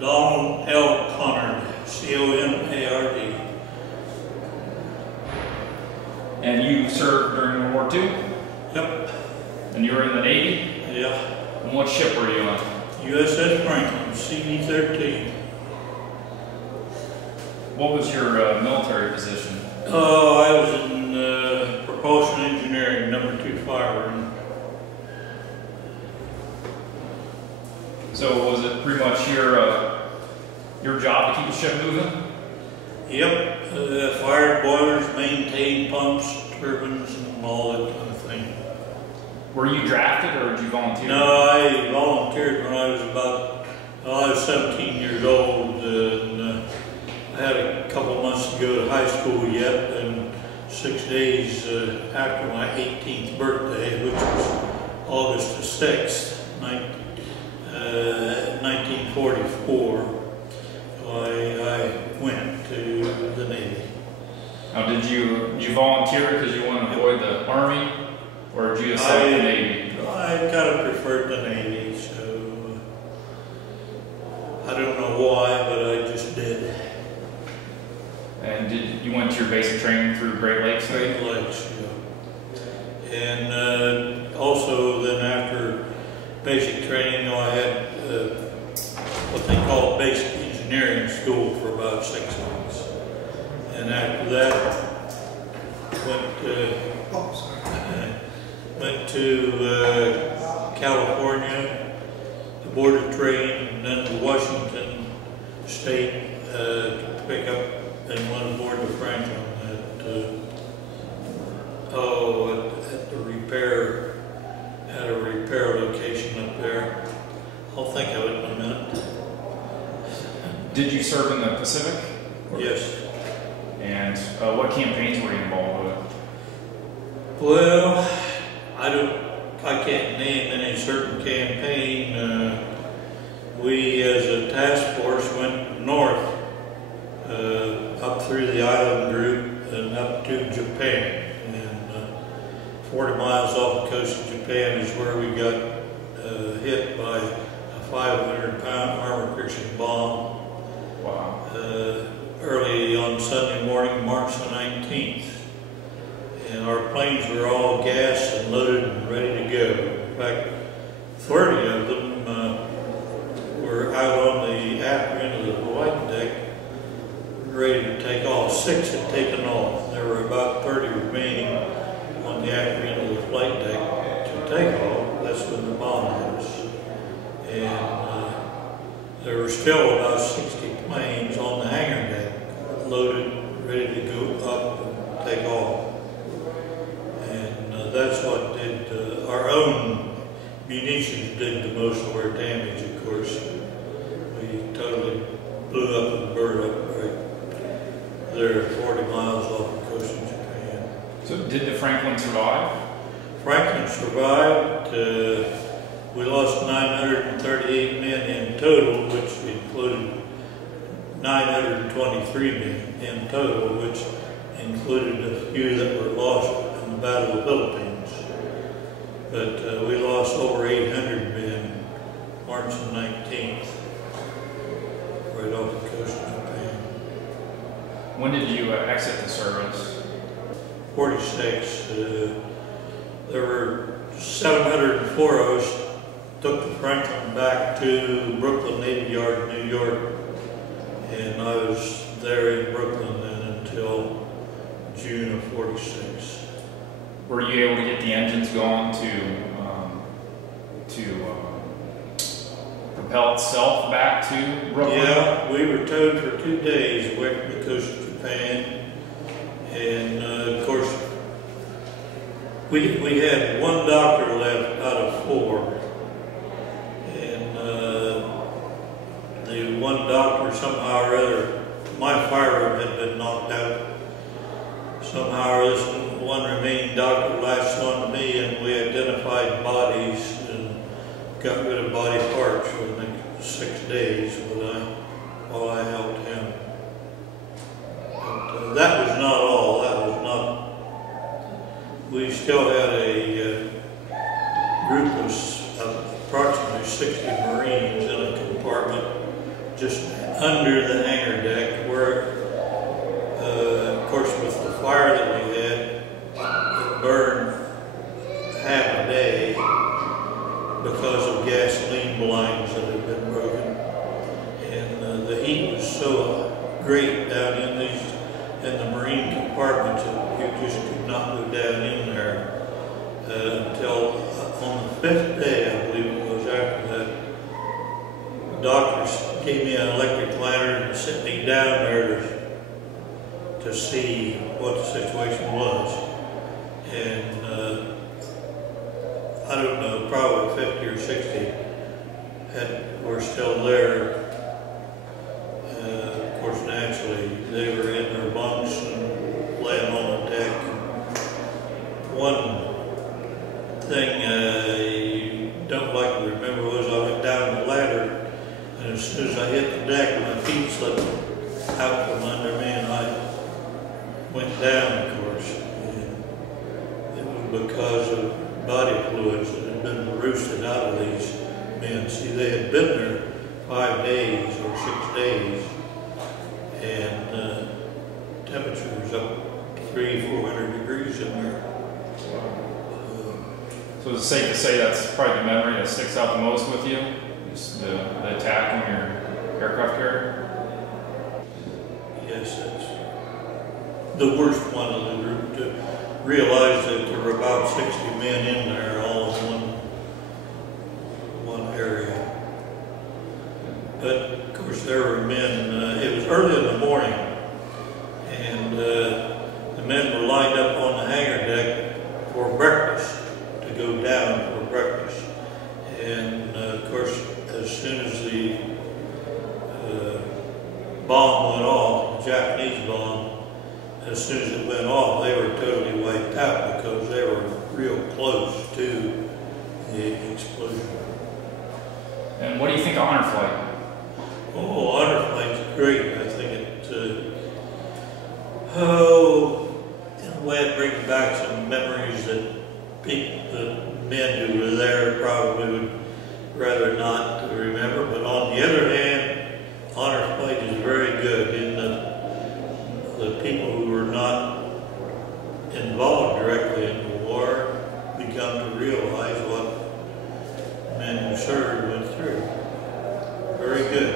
Donald L. Conrad, C-O-N-A-R-D. And you served during World War II? Yep. And you were in the Navy? Yeah. And what ship were you on? USS Franklin, CD-13. What was your military position? Oh, I was in propulsion engineering, number 2 fireman. So was it pretty much your job to keep the ship moving? Yep. Fired boilers, maintained pumps, turbines, and all that kind of thing. Were you drafted or did you volunteer? No, I volunteered when I was I was 17 years old, and I had a couple months to go to high school yet, and 6 days after my 18th birthday, which was August the 6th, 1944, I went to the Navy. Now, did you volunteer because you wanted to avoid the Army, or did you just select the Navy? I kind of preferred the Navy, so I don't know why, but I just did. And you went to your basic training through Great Lakes? Great Lakes, yeah. And also then after basic training, I had what they call basic engineering school for about 6 months. And after that, went to California, the Board of Trade, and then to Washington State to pick up and went aboard the Franklin at the repair location up there. I'll think of it in a minute. Did you serve in the Pacific? Yes. And what campaigns were you involved with? Well, I can't name any certain campaign. We as a task force went north, up through the island group and up to Japan. And 40 miles off the coast of Japan is where we got hit by a 500-pound armor-piercing bomb. Wow. Early on Sunday morning, March the 19th. And our planes were all gassed and loaded and ready to go. In fact, 30 of them were out on the after end of the flight deck, ready to take off. 6 had taken off. There were about 30 remaining on the after end of the flight deck to take off. That's when the bomb hit us. And there were still about 60 planes on the hangar deck, loaded, ready to go up and take off. And that's what did, our own munitions did the most of our damage, of course. We totally blew up and burned up right there 40 miles off the coast of Japan. So did the Franklin survive? Franklin survived. We lost 938 men in total, which included 923 men in total, which included a few that were lost in the Battle of the Philippines. But we lost over 800 men March the 19th, right off the coast of Japan. When did you exit the service? 46. There were 704 of us. Took the Franklin back to Brooklyn Navy Yard, New York, and I was there in Brooklyn then until June of 46. Were you able to get the engines going to propel itself back to Brooklyn? Yeah, we were towed for 2 days away from the coast of Japan, and of course we had one doctor left out of 4. The one doctor, somehow or other, my fire room had been knocked out. Somehow this one remaining doctor latched on to me, and we identified bodies and got rid of body parts for the next 6 days while I helped him. But that was not all. That was not. We still had a group of approximately 60 Marines in a compartment just under the hangar deck where, of course, with the fire that we had, it burned half a day because of gasoline blinds that had been broken. And the heat was so great down in the marine compartments that you just could not go down in there until on the 5th day, I believe it was, after that. The doctors gave me an electric lantern and sent me down there to see what the situation was. And I don't know, probably 50 or 60 were still there. Of course, naturally, they were in their bunks and laying on the deck. One thing I don't like to remember was I went down the ladder, and as soon as I hit the deck, my feet slipped out from under me, and I went down, of course. And it was because of body fluids that had been roosted out of these men. See, they had been there 5 days or 6 days, and temperature was up 300-400 degrees in there. So is it safe to say that's probably the memory that sticks out the most with you? Just the attack on your aircraft carrier? Yes, that's the worst one of the group, to realize that there were about 60 men in there, all in one area. But of course there were men, it was early in the morning, and the men were lined up on the hangar deck for breakfast, to go down for breakfast. And of course, as soon as the bomb went off, the Japanese bomb, as soon as it went off, they were totally wiped out because they were real close to the explosion. And what do you think of honor flight? Oh, honor flight's great. I think it, in a way, it brings back some memories that the men who were there probably would rather not remember. But on the other hand, honor flight is very good in that the people who were not involved directly in the war become to realize what men who served went through. Very good.